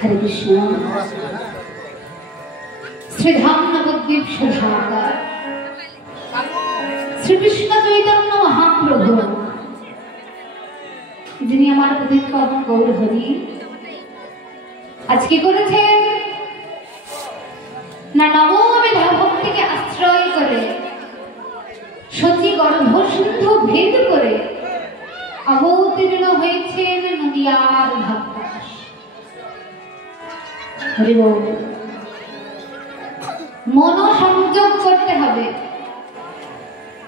हरे कृष्ण। श्रीधाम नवद्वीप सुधाकर श्री कृष्ण चैतन्य महाप्रभु যিনি আমার প্রতিক্ষণ গৌর হরি আজকে করেছেন না নববিধা ভক্তিকে আশ্রয় করে সচি গর্ভ সিন্ধু ভেদ করে অবতীর্ণ হয়েছেন নদিয়ার ভক্তাস। হরি বল। মনোসংযোগ করতে হবে,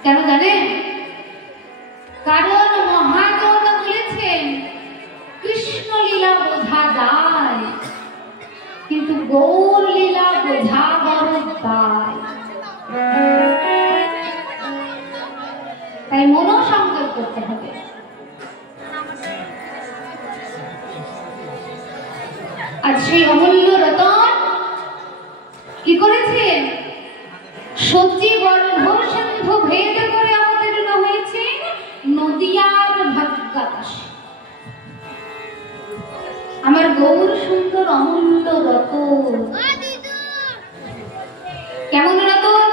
কেন জানেন? কারণ মহাজন বলেছেন কৃষ্ণ লীলা বোঝা যায় কিন্তু গৌর লীলা বোঝা বড় দায়। তাই মনোসংযোগ করতে হবে। আজ সেই অমূল্য রতন কি করেছেন? সচি গর্ভ সিন্ধু ভেদ করে অবতীর্ণ হয়েছেন নদিয়ার ভাগ্যাকাশ। আমার গৌর সুন্দর অমূল্য রতন। কেমন রতন?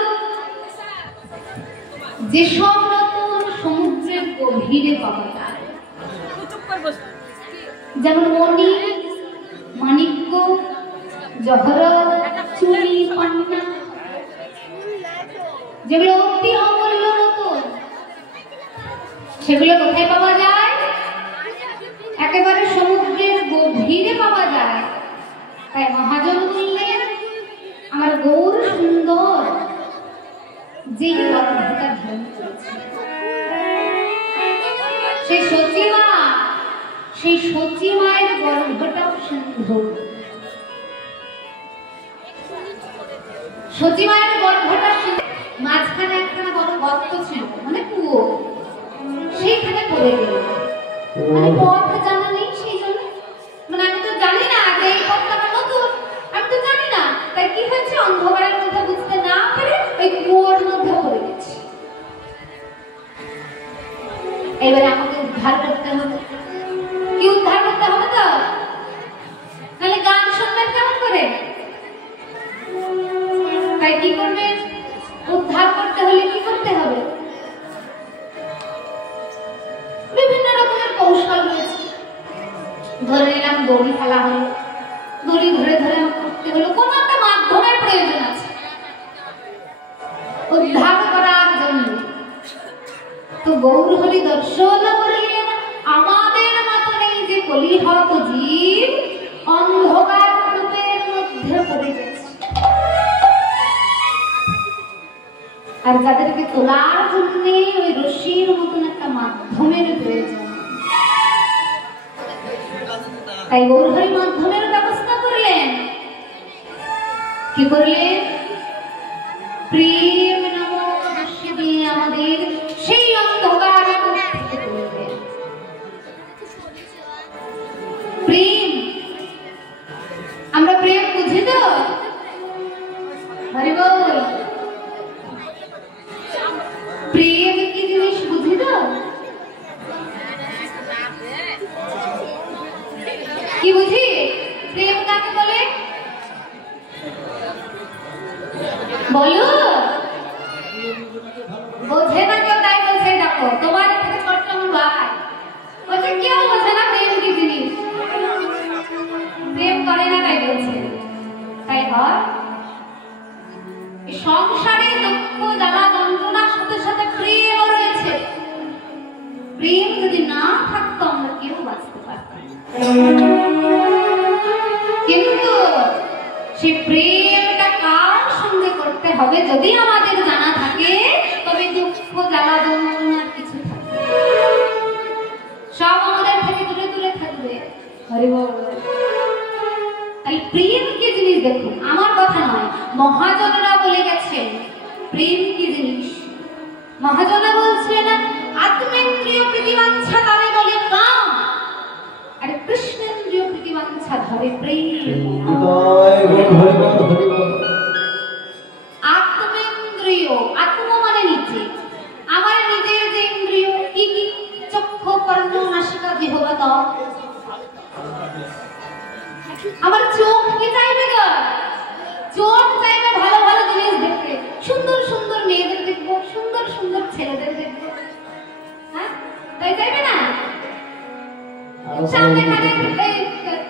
যেসব রতন সমুদ্রের গভীরে পাওয়া যায়, যেমন মণি, মাণিক্য, জহরত, চুনি, পান্না, যেগুলো অতি অমূল্য রতন, সেগুলো কোথায় পাওয়া যায়? একেবারে সমুদ্রের গভীরে পাওয়া যায়। তাই মহাজন বললেন আমার গৌর সুন্দর যে গর্ভটা ধারণ করেছে সেই সচিমা, সেই সচিমায়ের গর্ভটাও সিন্ধু। সচিমায়ের গর্ভটা মাঝখানে একখানা বড় গর্ত ছিল, মানে কুয়ো, সেইখানে পড়ে গেল। মানে পথ জানা নেই, সেই জন্য মানে আমি তো জানি না যে এই পথটা নতুন, আমি তো জানি না। তাই কি হয়েছে, অন্ধকারের মধ্যে বুঝতে না পেরে ওই কুয়োর মধ্যে পড়ে গেছি। এবারে আমাকে উদ্ধার করতে হবে। কি উদ্ধার করতে হবে? তো তাহলে গান শুনবেন কেমন করে? তাই কি করবেন? উদ্ধার করতে হলে কি করতে হবে? বিভিন্ন রকমের কৌশল রয়েছে। ধরে নিলাম দড়ি ফেলা হলো, দড়ি ধরে ধরে করতে হলো, কোন একটা মাধ্যমের প্রয়োজন আছে উদ্ধার করার জন্য। তো গৌর হরি দর্শন করলেন আমাদের মতন এই যে কলিহত জীব অন্ধকার রূপের মধ্যে পড়ে গেছে, আর যাদেরকে তোলার জন্য ওই রশির মতন একটা মাধ্যমের প্রয়োজন। তাই গৌর হরি মাধ্যমের ব্যবস্থা করলেন। কি করলেন? প্রেম নামক রশি দিয়ে আমাদের সেই অন্ধকার প্রেম। আমরা প্রেম বুঝি তো? হরি বল। প্রেম কি জিনিস বুঝি তো? কি বুঝি? প্রেম কাকে বলে বলো? বোঝে না কেউ, তাই বলছে। দেখো তোমার থেকে ছোট্ট আমার ভাই বলছে কেউ বোঝে না প্রেম কি জিনিস, প্রেম করে না তাই বলছে। তাই হয় সংসারে দুঃখ জ্বালা যন্ত্রণার সাথে সাথে প্রেম রয়েছে। প্রেম যদি না থাকতো আমরা কেউ বাঁচতে পারতাম। কিন্তু সেই প্রেমটা কার সঙ্গে করতে হবে যদি আমাদের জানা থাকে, তবে দুঃখ জ্বালা যন্ত্রণার কিছু থাকবে, সব আমাদের থেকে দূরে দূরে থাকবে। হরি বল। তাহলে প্রেম কি জিনিস দেখুন, আমার কথা নয়, মহাজনরা বলে গেছেন প্রেম কি জিনিস। মহাজনা বলছেন আত্মেন্দ্রিয় প্রীতিবাঞ্ছা তারে বলে কাম, আর কৃষ্ণেন্দ্রিয় প্রীতিবাঞ্ছা ধরে প্রেম। আত্মেন্দ্রিয়, আত্ম মানে নিচে, আমার নিজের যে ইন্দ্রিয় কি কি, চক্ষু কর্ণ নাসিকা জিহ্বা ত্বক, আমার চোখ কি চাইবে গো? চোখ চাইবে ভালো ভালো জিনিস দেখতে, সুন্দর সুন্দর মেয়েদের দেখবো, সুন্দর সুন্দর ছেলেদের দেখবো, হ্যাঁ তাই চাইবে না? সামনে খানে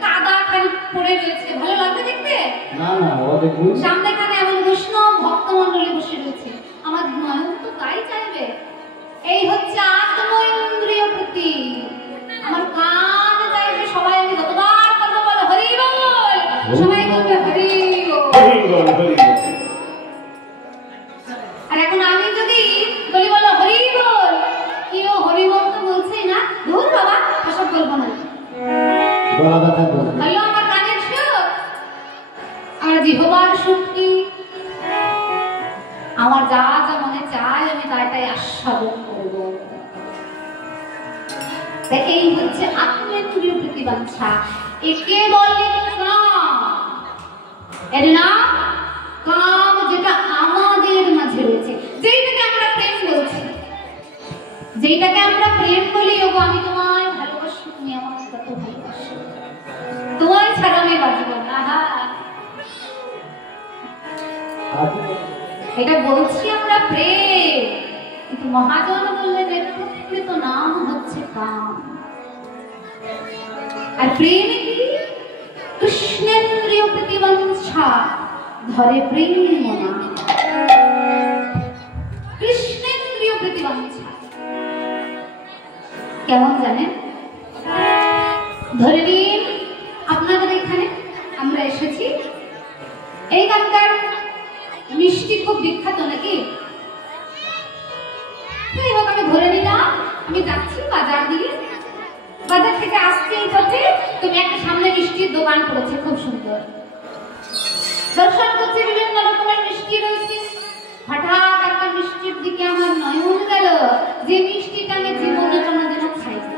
কাদা খালি পড়ে রয়েছে, ভালো লাগবে দেখতে? না না, ও দেখুন সামনে খানে এমন বৈষ্ণব ভক্তমণ্ডলী বসে রয়েছে, আমার নয়ন তো তাই চাইবে। এই হচ্ছে আত্মেন্দ্রিয় প্রতি। আমার কান চাইবে সবাই আমি যতবার কথা বলে হরি বল, সবাই বলবে হরি বল। আর এখন আমি যদি বলি বলো হরি বল, কেউ হরি বল তো বলছেই না, ধুর বাবা এসব বলবো না, হলো আমার কানের সুখ, আমার জিহ্বার শক্তি, আমার যা যা মনে চায় আমি তাই আস্বাদন করব। এই হচ্ছে আত্মেন্দ্রিয় প্রীতিবাঞ্ছা। একে বলে কাম। এর নাম কাম, যেটা আমাদের মাঝে রয়েছে, যেটাকে আমরা প্রেম বলছি, যেটাকে আমরা প্রেম বলি। ওগো আমি তোমায় ভালোবাসি, তুমি আমাকে কত ভালোবাসো, তোমায় ছাড়া আমি বাঁচব না। এটা বলছি আমরা প্রেম, কিন্তু মহাজন বললেন এর প্রকৃত নাম হচ্ছে কাম। আর প্রেম কি? কৃষ্ণেন্দ্রিয় প্রীতিবাঞ্ছা ধরে প্রেম মনা। কৃষ্ণেন্দ্রিয় প্রীতিবাঞ্ছা কেমন জানেন? ধরে নিন আপনাদের এখানে আমরা এসেছি, এইখানকার মিষ্টি খুব বিখ্যাত নাকি? যাই হোক, আমি ধরে নিলাম আমি যাচ্ছি বাজার দিয়ে, বাজার থেকে আসছি এই পথে তুমি একটা সামনে মিষ্টির দোকান করেছে, খুব সুন্দর, দর্শন করছি, বিভিন্ন রকমের মিষ্টি রয়েছে। হঠাৎ একটা মিষ্টির দিকে আমার নয়ন গেল, যে মিষ্টিটা আমি জীবনে কোনোদিনও খাইনি।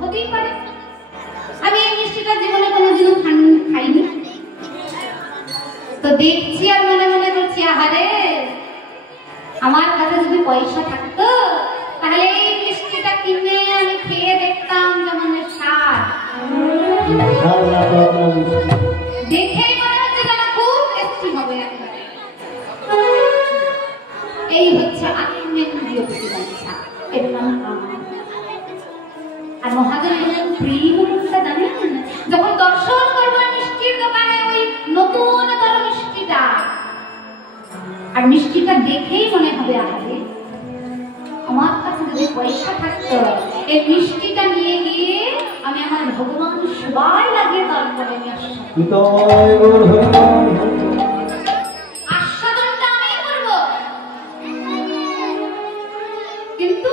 হতেই পারে আমি এই মিষ্টিটা জীবনে কোনোদিনও খাইনি, তো দেখছি আর মনে মনে করছি আহারে, আমার কাছে যদি পয়সা থাকতো তাহলে এই মিষ্টিটা কিনে আমি খেয়ে দেখতাম যেমন স্বাদ। দেখেই মনে হচ্ছে যেন খুব টেস্টি হবে একবারে। এই হচ্ছে আত্মেন্দ্রিয় প্রীতিবাঞ্ছা, এর নাম কাম। আর মহাজন বললেন প্রেম কোনটা জানেন? যখন দর্শন করবো মিষ্টির দোকানে ওই নতুন তর মিষ্টিটা, আর মিষ্টিটা দেখেই মনে হবে আহারে, আমার কাছে যদি পয়সা থাকতো এই মিষ্টিটা নিয়ে গিয়ে আমি আমার ভগবান সবাই লাগিয়ে তারপরে আমি আস্বাদনটা আমি করবো, কিন্তু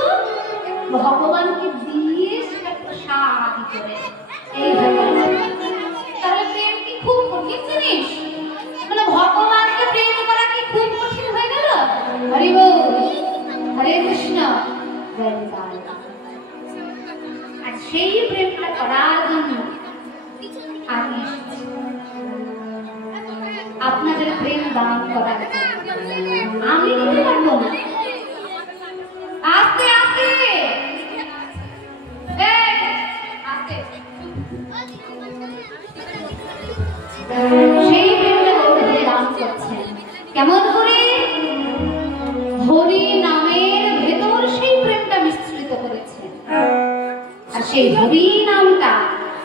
ভগবানকে দিয়ে সেটা প্রসাদ করে। এই তাহলে প্রেম কি খুব কঠিন জিনিস? মানে ভগবানকে প্রেম করা কি খুব কঠিন হয়ে গেল? হরি বল, হরে কৃষ্ণ। আর সেই প্রেমটা করার জন্য আমি এসেছি আপনাদের প্রেম দান করার জন্য। আমি দিতে পারবো না, আস্তে আস্তে সেই প্রেমটা গৌরহরি দান করছেন। কেমন করে? হরি নামের ভেতর সেই প্রেমটা মিশ্রিত করেছেন, আর সেই হরি নামটা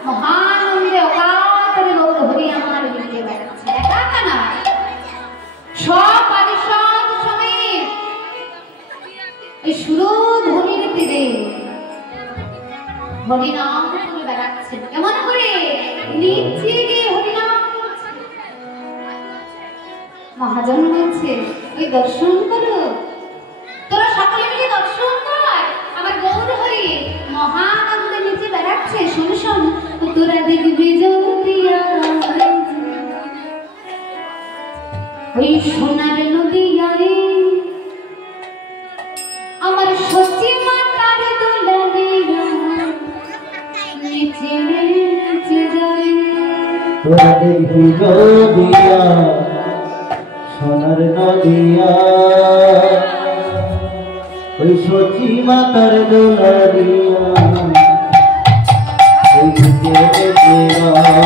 মহানন্দে অকাতরে গৌরহরি আমার মিলিয়ে বেড়াচ্ছে, একা একা না, সব পারিষদ সমেত এই সুরধ্বনির তীরে হরিনাম করে বেড়াচ্ছেন। কেমন করে? নিচে গিয়ে হরিনাম করছেন। মহাজন বলছে ওই দর্শন করো, তোরা দর্শন কর আমার গৌর হরি মহানন্দে নিচে বেড়াচ্ছে শোনো শোন তোরা দেখবি জ্যোতিয়া ওই সোনার নদিয়ায় আমার সত্যি মাতার দোলা দিয়া নিচে নিচে যায় তোরা দেখবি জ্যোতিয়া সোনার নদিয়া ওই সচি মাতার দোলা দিয়া ওই নিচে নিচে যায়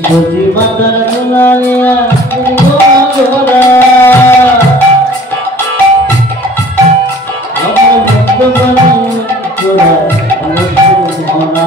সচি মাতার দোলা দিয়া গোরা আমার ভক্তগণ তোরা আমার মনা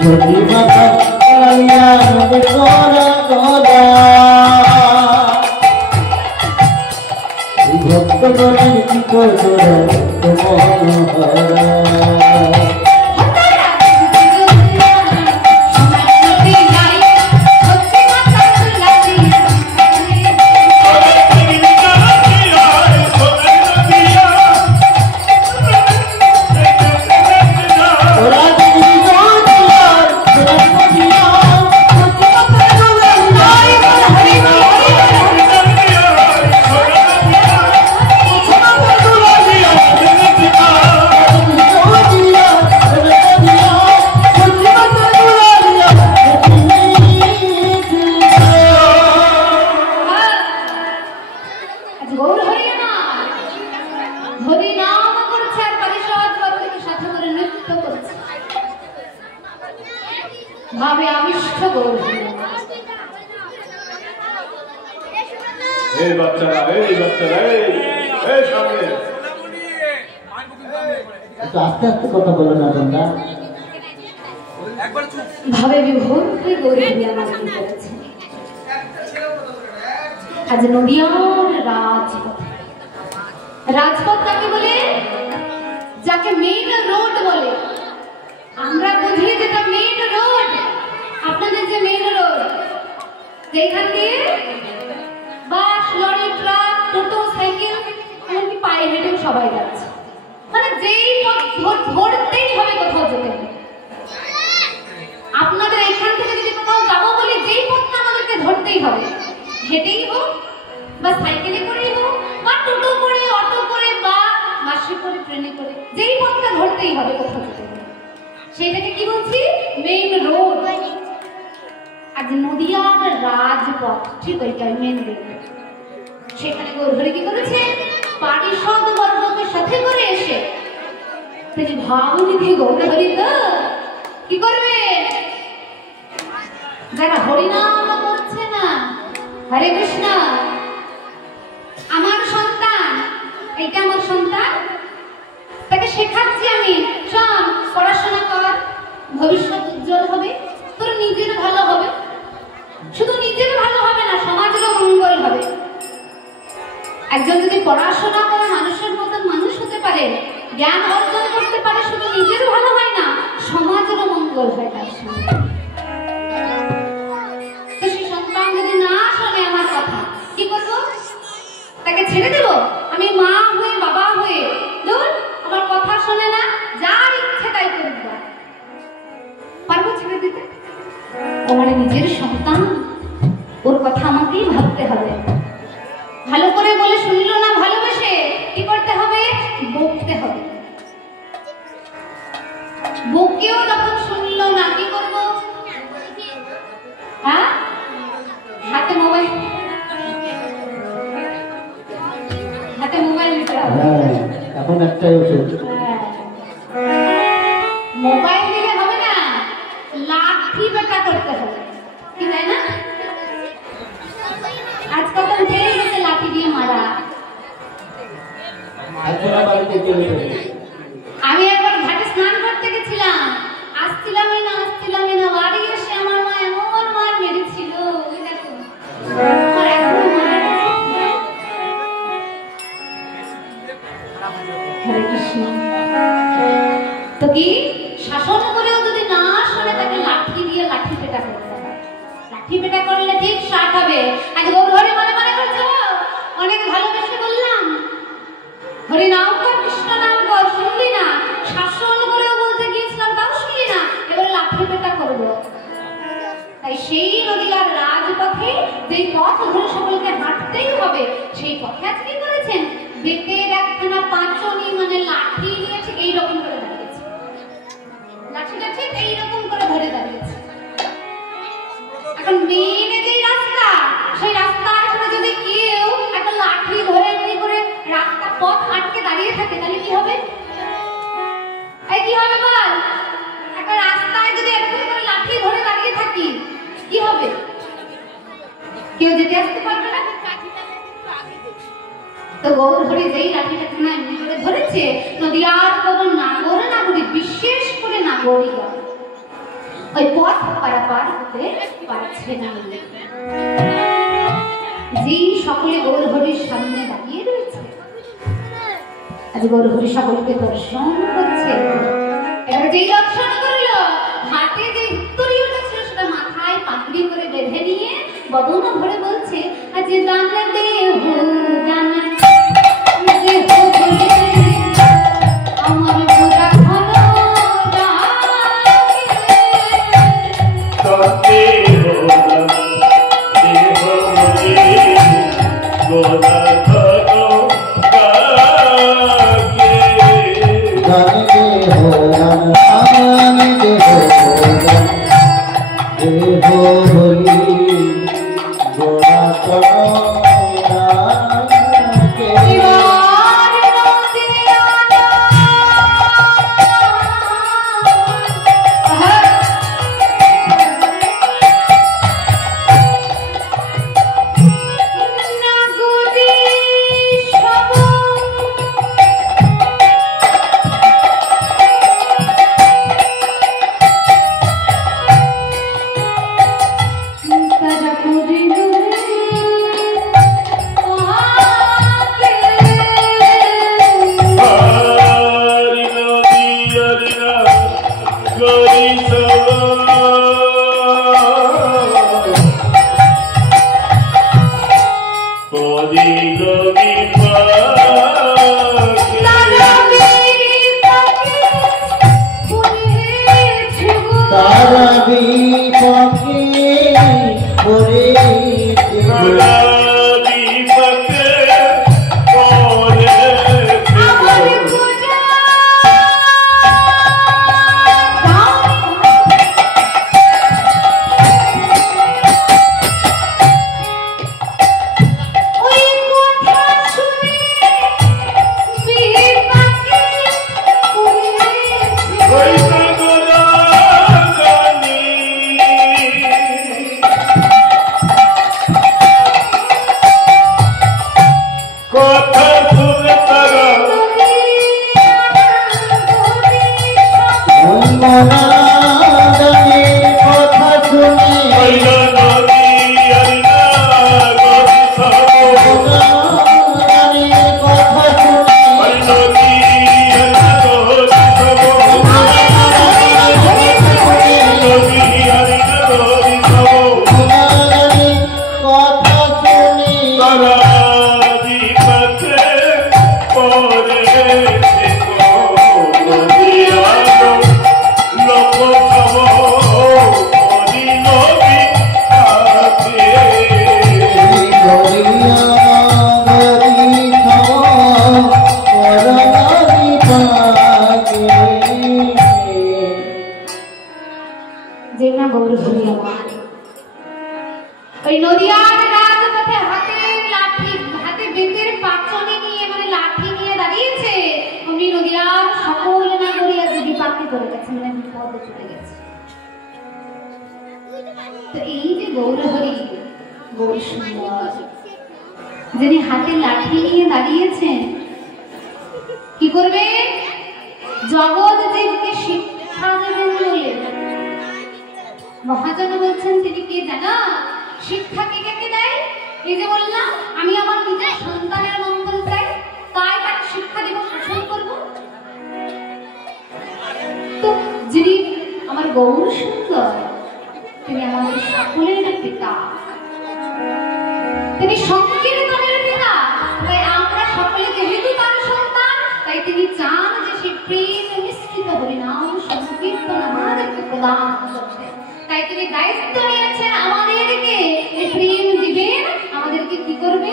সচি মাতার দোলা দিয়া গোরা গোরা ভক্তগণ কি তোরা মনোহরা এই বাচ্চারা এই সামনে একটু আস্তে আস্তে কথা বলো না তোমরা। ভাবে বিভোর হয়ে গৌরী আমার কি করেছে। আজ নদিয়ার রাজপথ, রাজপথ কাকে বলে? যাকে মেইন রোড বলে। আমরা বুঝি যেটা মেইন রোড, আপনাদের যে মেইন রোড যেখান দিয়ে বাস, লরি, ট্রাক, টোটো, সাইকেল, এমনকি পায়ে হেঁটেও সবাই যাচ্ছে, মানে যেই পথ ধরতেই হবে কোথাও যেতে হবে। আপনাদের এখান থেকে যদি কোথাও যাবো বলে যেই পথটা আমাদেরকে ধরতেই হবে, হেঁটেই হোক বা সাইকেলে করেই হোক বা টোটো করে, অটো করে বা বাসে করে, ট্রেনে করে, যেই পথটা ধরতেই হবে কোথাও যেতে হবে। সেটাকে কি বলছি? Main road. আজ নদিয়ার রাজপথ ঠিক ওইটাই মেইন রোড। সেখানে গৌরহরি কি করেছে? পারিষদ বর্গকে সাথে করে এসে তিনি ভাবনিধি গৌরহরি তো কি করবে? যারা হরিনাম করছে না, হরে কৃষ্ণ, আমার সন্তান, এইটা আমার সন্তান, তাকে শেখাচ্ছি আমি, শোন পড়াশোনা কর, ভবিষ্যৎ উজ্জ্বল হবে, তোর নিজের ভালো হবে, শুধু নিজের ভালো হবে না, সমাজেরও মঙ্গল হবে। একজন যদি পড়াশোনা করে মানুষের মতন মানুষ হতে পারে, জ্ঞান অর্জন করতে পারে, শুধু নিজের ভালো হয় না, সমাজেরও মঙ্গল হয় তার সঙ্গে। তো সেই সন্তান যদি না শোনে আমার কথা, কি করবো? তাকে ছেড়ে দেব? আমি মা হয়ে, বাবা হয়ে, দূর, আমার কথা শোনে না, যার ইচ্ছে তাই করবো, পারবো ছেড়ে দিতে? আমার নিজের সন্তান, ওর কথা আমাকেই ভাবতে হবে। ভালো করে বলে শুনল না, ভালোবেসে কি করতে হবে? বকতে হবে। বকেও যখন শুনল না, কি করবো? হ্যাঁ, হাতে মোবাইল নিতে হবে। এখন একটাই ওষুধ, মোবাইল দিলে হবে না, লাঠি পেটা করতে হবে, কি তাই না? আজকাল তো উঠে গেছে লাঠি দিয়ে মারা। আমি একবার ঘাটে স্নান করতে গেছিলাম, আসছিলামই না বাড়ি এসে আমার মা এমন মার মেরেছিল, হরে কৃষ্ণ। তো কি শাসন করেও যদি না শোনে, তাকে লাঠি দিয়ে লাঠি পেটা করতে হবে। লাঠি পেটা করলে ঠিক শাক হবে। আজ গৌরহরি মনে মনে করছো, অনেক ভালোবেসে বললাম হরি নাম কর, কৃষ্ণ নাম কর, শুনলি না, শাসন করেও বলতে গিয়েছিলাম তাও শুনলি না, এবারে লাঠি পেটা করবো। তাই সেই নদিয়ার রাজপথে যেই পথ ধরে সকলকে হাঁটতেই হবে, সেই পথে আজ কি করেছেন? বেতের একখানা পাঁচনি, মানে লাঠি নিয়ে ঠিক এইরকম করে দাঁড়িয়েছে, লাঠিটা ঠিক এইরকম করে ধরে দাঁড়িয়েছে। এখন মেনে যেই রাস্তা, সেই রাস্তার উপরে যদি কেউ একটা লাঠি ধরে এমনি করে রাস্তা পথ আটকে দাঁড়িয়ে থাকে, তাহলে কি হবে? এই কি হবে বল? একটা রাস্তায় যদি এরকম করে লাঠি ধরে দাঁড়িয়ে থাকি, কি হবে? কেউ যেতে আসতে পারবে না। তো গৌরহরি যেই লাঠিটাকে না এমনি করে ধরেছে, নদিয়ার কোনো নাগর নাগরী, বিশেষ করে নাগরিকা ওই পথ পারাপার করতে পারছে না। যেই সকলে গৌরহরির সামনে দাঁড়িয়ে রয়েছে, আজ গৌরহরি সকলকে দর্শন করছে। এবার যেই দর্শন করলো, হাতে যে উত্তরীয়টা ছিল সেটা মাথায় পাগড়ি করে বেঁধে নিয়ে বদন ভরে বলছে, আজ দান দেহ দান দেহ বলে আমার পুরা ঘন নাগো যিনি হাতে লাঠি নিয়ে দাঁড়িয়েছেন কি করবে জগৎ জীবকে শিক্ষা দেবেন বলে মহাজন বলছেন তিনি কে জানা শিক্ষা কে কে দেয় এই যে বললাম আমি আমার নিজের সন্তানের মঙ্গল চাই তাই তাকে শিক্ষা দেব শাসন করব তো যিনি আমার গৌর সুন্দর তিনি আমাদের সকলের পিতা তিনি সংকীর্তনের পিতা তাই আমরা সকলে যেহেতু তার সন্তান তাই তিনি চান যে সেই প্রেম মিশ্রিত হরিনাম সংকীর্তন আমাদেরকে প্রদান করতে তাই তিনি দায়িত্ব নিয়েছেন আমাদেরকে এই প্রেম দিবেন আমাদেরকে কি করবে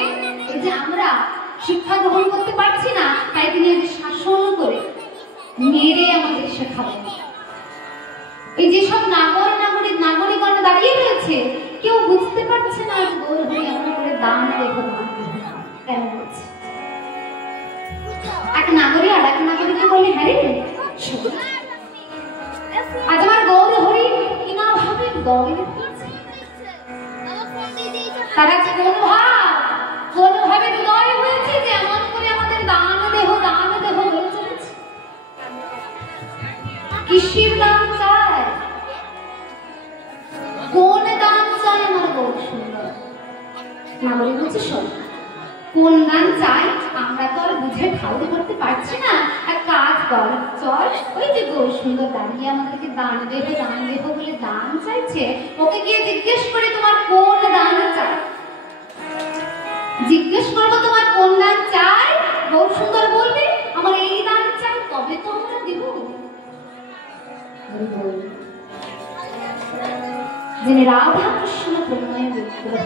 এই যে আমরা শিক্ষা গ্রহণ করতে পারছি না তাই তিনি আজ শাসন করে মেরে আমাদের শেখাবেন এই যেসব নাগরিকগণ দাঁড়িয়ে রয়েছে কেউ বুঝতে পারছে না গৌর হরি এমন করে দান দেখো কেন হচ্ছে এক নাগরিক আর এক নাগরিককে বলে হ্যাঁ রে আজ আমার গৌর হরি কিনা ভাবে দলে তারা কোনভাবে হৃদয় হয়েছে যে এমন করে আমাদের দান দেহ বলে চলেছে কিসের দান চায় কোন দান চায় আমার গৌর সুন্দর নাগরিক বলছে শোন কোন দান চাই আমরা তো আর বুঝে ঠাউর করতে পারছি না এক কাজ কর চল ওই যে গৌর সুন্দর দাঁড়িয়ে আমাদেরকে দান দেবে বলে দান চাইছে ওকে গিয়ে জিজ্ঞেস করে তোমার কোন দান চাই জিজ্ঞেস করবো তোমার কোন দান চাই গৌর সুন্দর বলবে আমার এই দান চাই তবে তো আমরা দেব যিনি রাধা কৃষ্ণ প্রণয় বিগ্রহ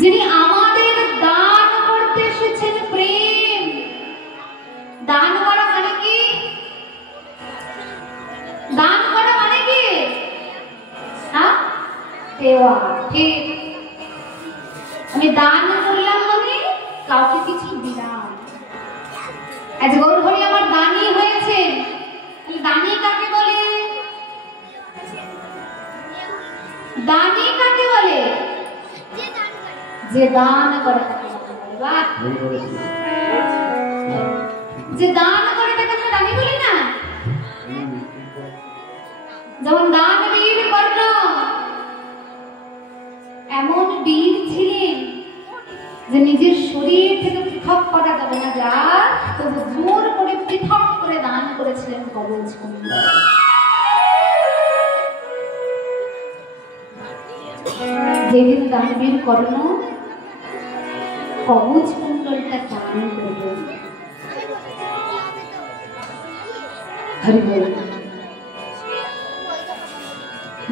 যিনি আমাদের দান করতে এসেছেন প্রেম দান করা মানে কি দান করা মানে কি হ্যাঁ দেওয়া ঠিক আমি দান করলাম মানে কাউকে কিছু দিলাম আজ গৌর হরি আমার দানি হয়েছে দানি কাকে বলে দানি কাকে বলে যে দান করে যে দান করে তাকে আমরা দানি বলি না যেমন দান বীর কর্ণ এমন বীর ছিলেন যে নিজের শরীর থেকে পৃথক করা যাবে না যা তবু জোর করে পৃথক করে দান করেছিলেন কবচ কুণ্ডল যেদিন দানবীর কর্ণ কবচ কুণ্ডলটা দান করলেন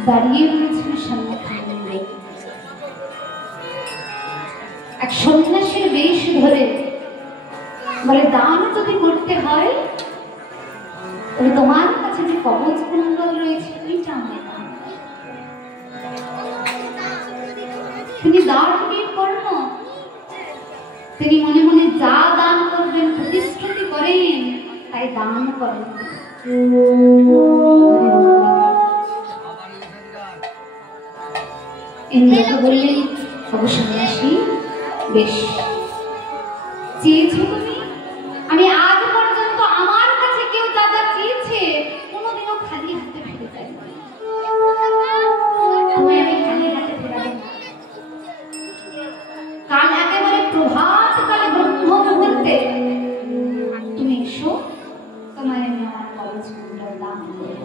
দাঁড়িয়ে রয়েছিল সম্মুখে সন্ন্যাসীর বেশ ধরে বলে দান যদি করতে হয় তবে তোমার কাছে যে কবচ কুণ্ডল রয়েছে ওইটা আমায় দান। তিনি দার্শনিক কর্ম, তিনি মনে মনে যা দান করবেন প্রতিশ্রুতি করেন তাই দান করেন। ইন্দ্রকে বললেন সন্ন্যাসী বেশ চেয়েছ তুমি, আমি আজ পর্যন্ত আমার কাছে কেউ যা যা চেয়েছে কোনোদিনও খালি হাতে ফিরে যাই, তোমায় আমি খালি হাতে ফেরাবো না। কাল একেবারে প্রভাত কালে ব্রহ্ম মুহূর্তে তুমি এসো, তোমায় আমি আমার কবচ কুণ্ডল দান করব।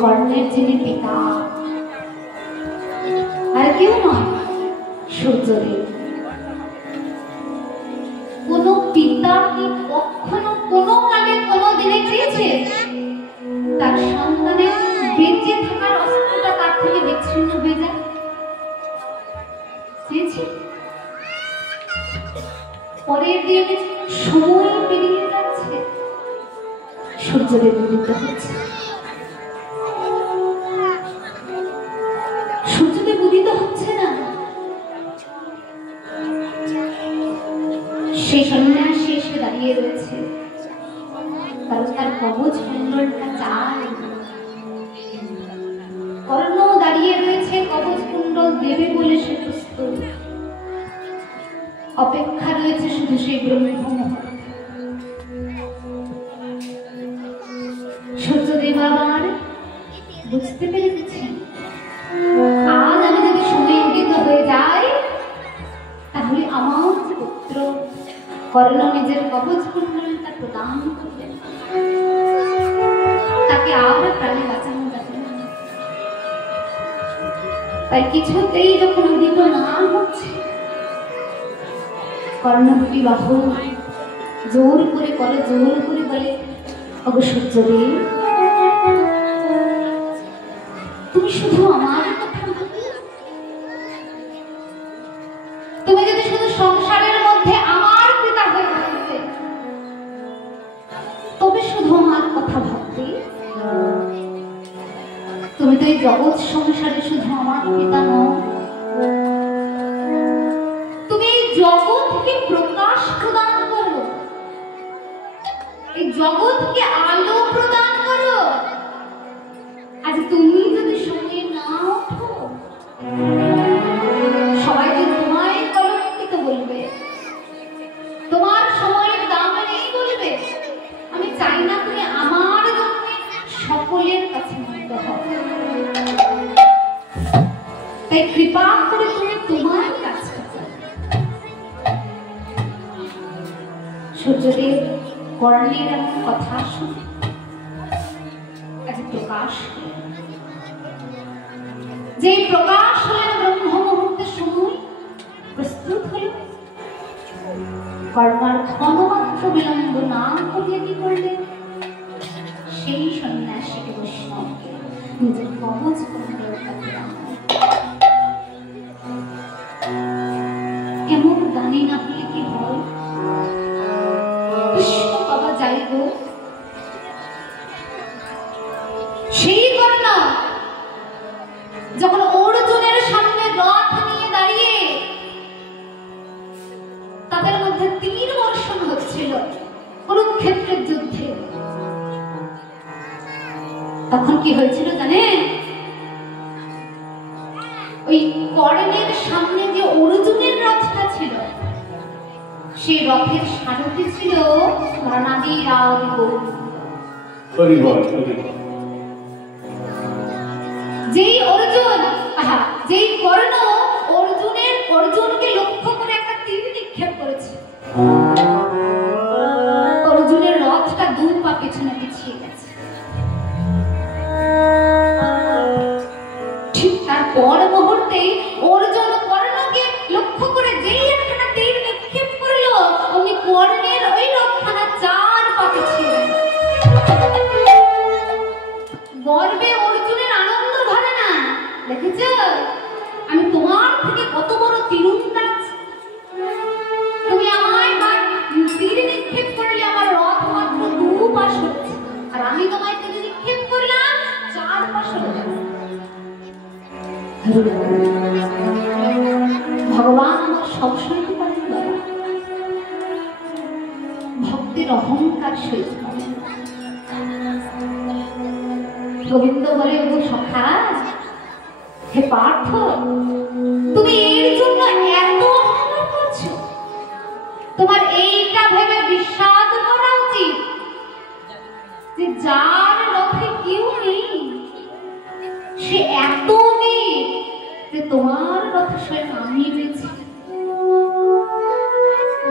কর্ণের যিনি পিতা আর কেউ নয়, সূর্যদেব। কোন পিতা কি কখনো কোনো কালে কোনো দিনে চেয়েছে তার সন্তানের বেঁচে থাকার অস্ত্রটা তার থেকে বিচ্ছিন্ন হয়ে যায়? চেয়েছে? পরের দিন সময় পেরিয়ে যাচ্ছে, সূর্যদেব উদিত হচ্ছে। সূর্যদেব উদিত হচ্ছে না, সেই সন্ন্যাসী এসে দাঁড়িয়ে রয়েছে, কারণ তার কবচ কুণ্ডলটা চাই। কর্ণ দাঁড়িয়ে রয়েছে, কবচ কুণ্ডল দেবে বলে সে প্রস্তুত, অপেক্ষা রয়েছে শুধু সেই ব্রহ্ম মুহূর্তে। সূর্যদেব আবার বুঝতে পেরেছেন আজ আমি যদি সময় উদিত হয়ে যাই তাহলে আমার পুত্র কর্ণ নিজের কবচ কুণ্ডলটা প্রদান করবেন, তাকে আবার প্রাণে বাঁচানো যাবে না। তাই কিছুতেই যখন উদিত না হচ্ছে, কর্ণ দুটি বাহু জোর করে করে জোর করে বলে, ওগো সূর্যদেব, তুমি শুধু আমার কথা ভাবো, তুমি যদি শুধু সংসারের মধ্যে আমার পিতা হয়ে থাকবে তবে শুধু আমার কথা ভাবতে, তুমি তো এই জগৎ সংসারে শুধু আমার পিতা নও, তুমি এই জগৎকে প্রকাশ প্রদান করো, এই জগৎকে আলো প্রদান করো। আজ তুমি যদি সঙ্গে না ওঠো সবাই যে তোমায় কলঙ্কিত বলবে, তোমার সময়ের দাম নেই বলবে। আমি চাই না তুমি আমার জন্য সকলের কাছে মন্দ হও, তাই কৃপা করে তুমি তোমার কাছে। সূর্যদেব কর্ণের এমন কথা শুনে আজ প্রকাশ, যে প্রকাশ হলেন ব্রহ্ম মুহূর্তের সময় প্রস্তুত হল। কর্মার ক্ষণমাত্র বিলম্ব না করিয়ে কি করলেন, সেই সন্ন্যাসীকে বৈষ্ণবকে নিজের কবচ কুণ্ডলটা প্রদান। এমন দানি না হলে কি হয়, কৃষ্ণ বাবা যাই গো, সেই কর্ণ যখন অর্জুনের সামনে রথ নিয়ে দাঁড়িয়ে তাদের মধ্যে তীর বর্ষণ হচ্ছিল কুরুক্ষেত্রের যুদ্ধে, তখন কি হয়েছিল জানেন? ওই কর্ণের সামনে যে অর্জুনের রথটা ছিল, সেই রথের সারথি ছিল ধর্ণাদি রাজ যেই অর্জুন, যেই কর্ণ অর্জুনকে লক্ষ্য করে একটা তীর নিক্ষেপ করেছে, অর্জুনের রথটা দু পা পেছনে পিছিয়ে গেছে। ঠিক তার পর মুহূর্তে অর্জুন কর্ণকে লক্ষ্য করে যেই একখানা তীর নিক্ষেপ করলো, উনি কর্ণের ওই রথখানা চার পা পিছিয়ে গেল। গর্বে অর্জুনের আনন্দ ধরে না, দেখেছ আমি তোমার ভগবান আমার সব সইতে পারেন বাবা, ভক্তের অহংকার সইতে পারেন। গোবিন্দ বলে, ও সখা, হে পার্থ, তুমি এর জন্য এত অহংকার করছো? তোমার এইটা ভেবে বিষাদ করা উচিত যে যার রথে কেউ নেই সে এত নেই যে তোমার রথে স্বয়ং আমি রয়েছি।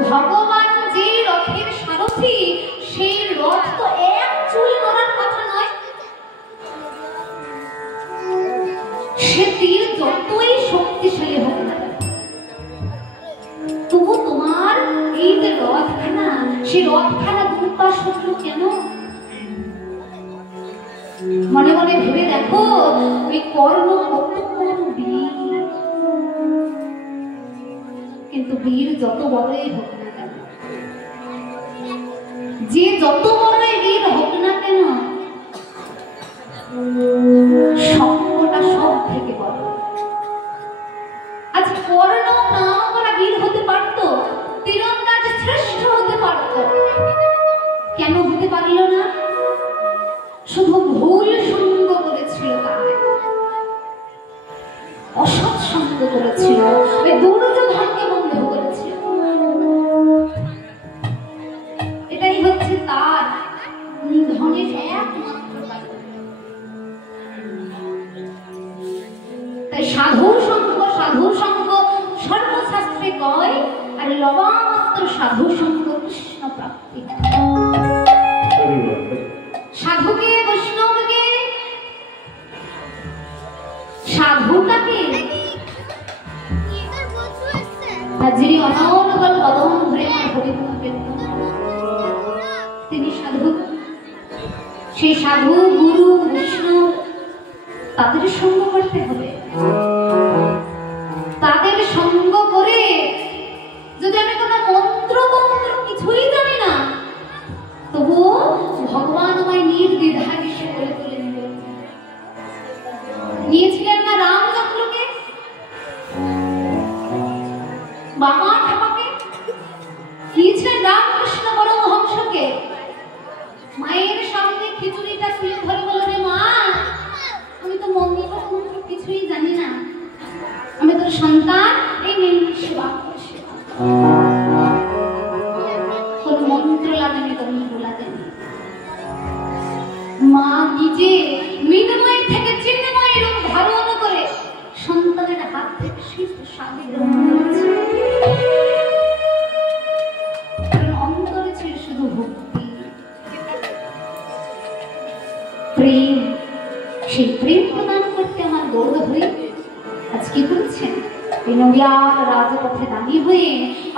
ভগবান যে রথের সারথি, সেই রথ তো এক চুল নড়ার কথা নয়। সে তীর যতই শক্তিশালী হোক না, তবু তোমার এই যে রথখানা, সে রথখানা দুপাশ হলো কেন? মনে মনে ভেবে দেখো, ওই কর্ণ কত বড় বীর, কিন্তু বীর যত বড়ই হোক না কেন, যে যত বড়ই বীর হোক না কেন, সঙ্গটা সব থেকে বড়। আজ কর্ণ নাম করা বীর হতে পারত, তীরন্দাজ শ্রেষ্ঠ হতে পারত, কেন হতে পারল না? শুধু ভুল সঙ্গ করেছিল, তাই অসৎ সঙ্গ করেছিল, ওই দুর্যোধনকে বন্ধ করেছিল। এটাই হচ্ছে তার নিধনের একমাত্র কারণ। তাই সাধুর সঙ্গ সর্বশাস্ত্রে কয়, আর লবামাত্র সাধুর সঙ্গ কৃষ্ণ প্রাপ্তি। সাধুকে, বৈষ্ণবকে, সাধুটাকে যিনি অনর্গল বদন ধরে তিনি সাধু। সেই সাধু, গুরু, বৈষ্ণব, তাদের সঙ্গ করতে হবে। তাদের সঙ্গ করে যদি আমি কোনো মন্ত্র কিছুই জানি না, তবু ভগবান আমায় নির্দ্বিধায় সে করে তুলে নেবেন। নিয়েছিলেন না রাম জন্মকে, বামা ঠাপাকে, নিয়েছিলেন রামকৃষ্ণ পরমহংসকে। মায়ের সামনে খিচুড়িটা তুলে ধরে বললেন, মা, আমি তো মন্ত্র কিছুই জানি না, আমি তোর সন্তান, এই নেই সেবা করে সেবা। কোন মন্ত্র লাগেনি, তন্ত্র লাগেনি। মা নিজে মৃন্ময় থেকে চিন্ময় রূপ ধারণ করে সন্তানের হাত থেকে শীত স্বাদে গ্রহণ করেছে। কারণ অন্তরে ছিল শুধু ভক্তি, প্রেম। সেই প্রেম প্রদান করতে আমার গৌরব হয়ে আজ কি করেছেন? এই নদিয়ার রাজপথে দাঁড়িয়ে হয়ে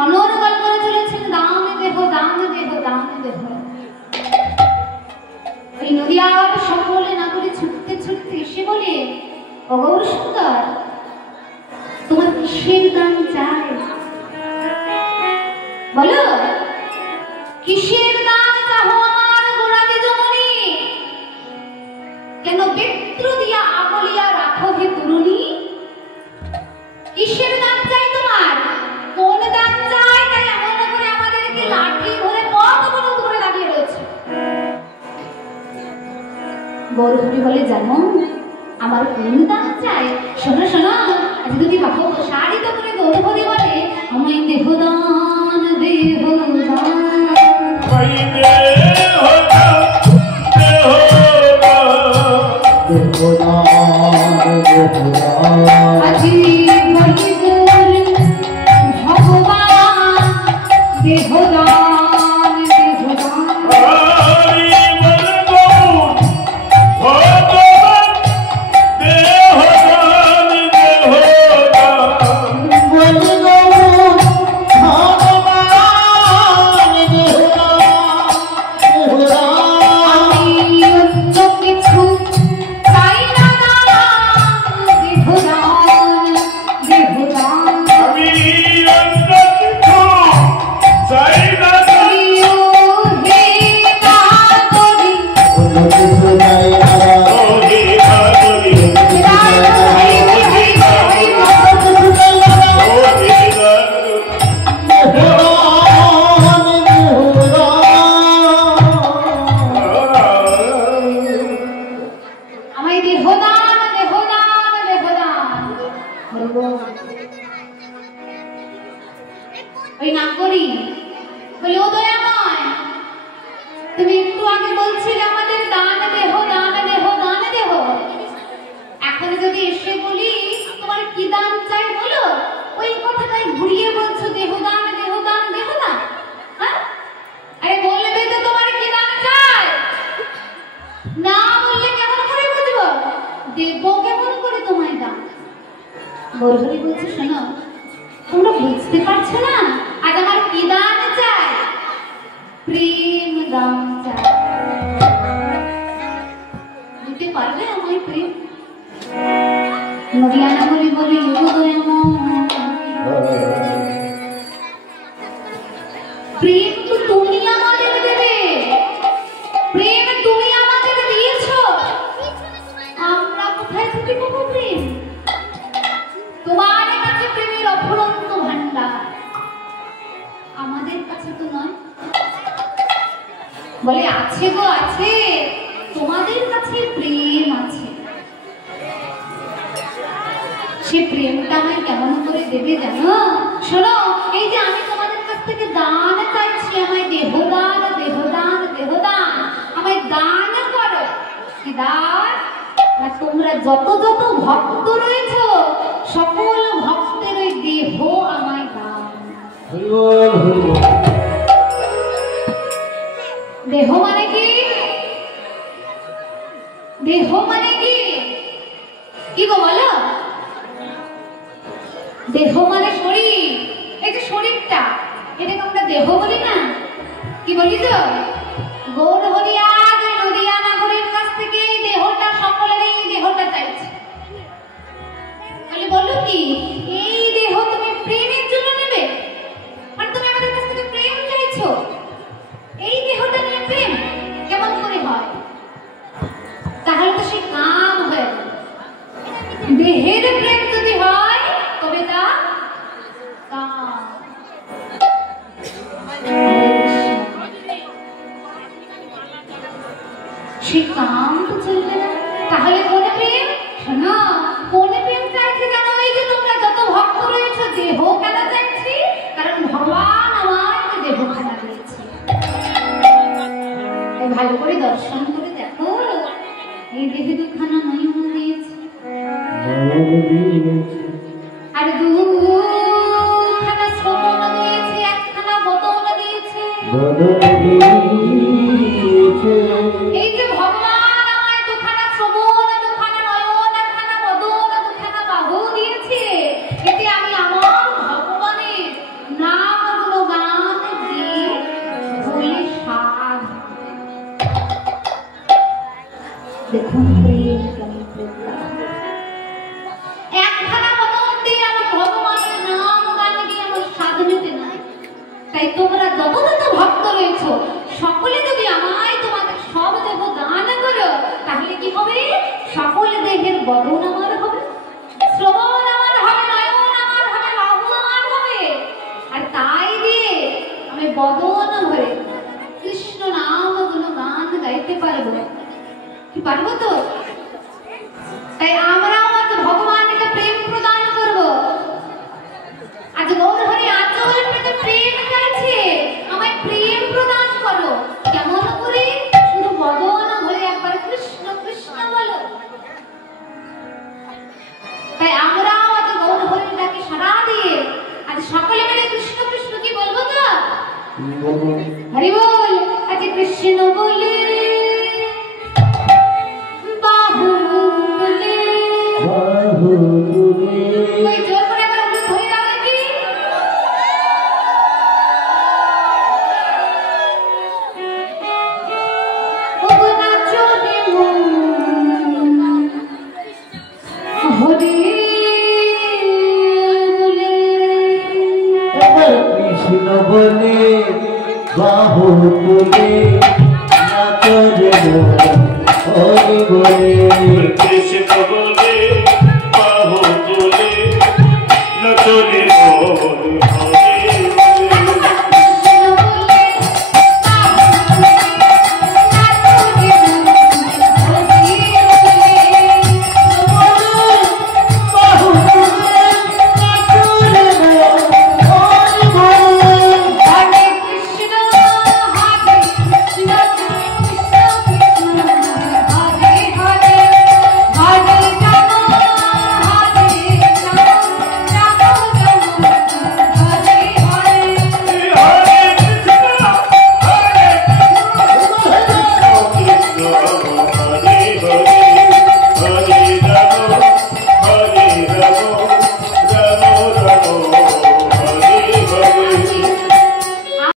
অনর্গল করে চলেছেন, দান দেহ, দান দেহ, দান দেহ। ওই নদিয়ার সকলে নাগরে ছুটতে ছুটতে এসে বলে, ও গৌর সুন্দর, তোমার কিসের দান চাই? বলো, কিসের দান চাও আমার গোড়াতে জমনি? কেন বেত্র দিয়া আগলিয়া রাখো হে তরুণী? কিসের দান চাই তোমার? কোন দান চাই? তাই এমন করে আমাদেরকে লাঠি ধরে পথ অবরোধ করে দাঁড়িয়ে রয়েছে। গৌরহরি বলে, জানো আমার কোন দান চাই? শোনো শোনো, আজ যদি বাহু শাড়ি তো করে গৌরহরি বলে, আমায় দেহদান, দেহদান। আজি ভগবান দেহদান, দেহদান। ওই নাগরি বলে, ও দয়াময়, তুমি একটু আগে বলছিলে আমাদের দান দেহ, দান দেহ, দান দেহ। এখন যদি এসে বলি তোমার কি দান চাই বলো, ওই কথাটাই ঘুরিয়ে বলছো দেহ দান, দেহ দান, দেহ দান। হ্যাঁ, আরে বলবে তো তোমার কি দান চাই, না বললে কেমন করে বুঝবো, দেখবো কেমন করে তোমায় দান। গৌরহরি বলছে, শোনো, তোমরা বুঝতে পারছো না আজ আমার কি দান চাই, প্রেম দান চাই। দিতে পারবে আমায় প্রেম? নদিয়া নাগরী বলি, প্রেম তো তুমি আমাদের দেবে, প্রেম তুমি আমাদের দিয়েছো, আমরা কোথায় থেকে পাবো প্রেম? তোমার কাছে প্রেমের অফুরন্ত ভান্ডার, আমাদের কাছে তো নয়। বলে, আছে গো আছে, তোমাদের কাছে প্রেম আছে। সে প্রেমটা আমায় কেমন করে দেবে জানো? শোনো, এই যে আমি তোমাদের কাছ থেকে দান চাইছি, আমায় দেহ দান, দেহ দান, দেহ দান, আমায় দান করো। কি দান? না, তোমরা যত যত ভক্ত রয়েছো সকল ভক্তের ওই দেহ আমায় দান। দেহ মানে কি? দেহ মানে কি? কি গো বলো? দেহ মানে শরীর, এই যে শরীরটা, এটাকে আমরা দেহ বলি না? কি বলি তো? গৌরহরি আজ নদিয়া নাগরীর কাছ থেকে এই দেহটা, সকলের এই দেহটা চাইছে। বলে, বলো কি এই দেহ তুমি প্রেমের জন্য নেবে? আর তুমি আমাদের কাছ থেকে প্রেম চাইছো? এই দেহটা নিয়ে প্রেম কেমন করে হয়? তাহলে তো সে কাম হয়ে গেল। দেহের প্রেম যদি হয় তবে তা কাম। সে কাম তো চলবে না, তাহলে কোনে প্রেম? শোনো, কোনে প্রেম চাইছে জানো? এই যে তোমরা যত ভক্ত রয়েছে, দেহ কেন চাইছি? কারণ ভগবান আমাকে দেহখানা দিয়েছে। ভালো করে দর্শন করে দেখো, এই দেহে দুখানা মহিমা দিয়েছে, আর দুখানা শ্রবণ দিয়েছে, একখানা বদন দিয়েছে। এই যে ভগবান আমায় দুখানা শ্রবণ, দুখানা নয়ন, একখানা বদন, দুখানা বাহু দিয়েছে, এতে আমি আমার ভগবানের নাম গুণগান দিয়ে বলে সাধ। দেখুন প্রেম কেমন প্রেম, একখানা বদন দিয়ে আমার ভগবানের নাম গান দিয়ে আমার সাধ নিতে নাই। তাই তোমরা যত যত ভক্ত রয়েছো সকলে যদি আমায় তোমাদের সব দেহ দান করো, তাহলে কি হবে? সকল দেহের বদন আমার হবে, শ্রবণ আমার হবে, নয়ন আমার হবে, বাহু আমার হবে। আর তাই দিয়ে আমি বদন ভরে কৃষ্ণ নাম গুণগান গাইতে পারবো। কি পারবো তো? তাই আমরাও আজ ভগবানকে প্রেম প্রদান করব। আজ গৌরহরি আচল পেতে প্রেম চাইছে, আমায় প্রেম প্রদান করো। কেমন করে? শুধু বদন ভরে একবার কৃষ্ণ কৃষ্ণ বলো। তাই আমরাও আজ গৌরহরির ডাকে সাড়া দিয়ে আজ সকলে মিলে কৃষ্ণ কৃষ্ণ কি বলবো তো? হরি বল। আজ কৃষ্ণ বলে, বাহু বলে, ওই জোর করে আবার উল্টো ধরে দাও নাকি? ওগো নাচো রে মন, হরি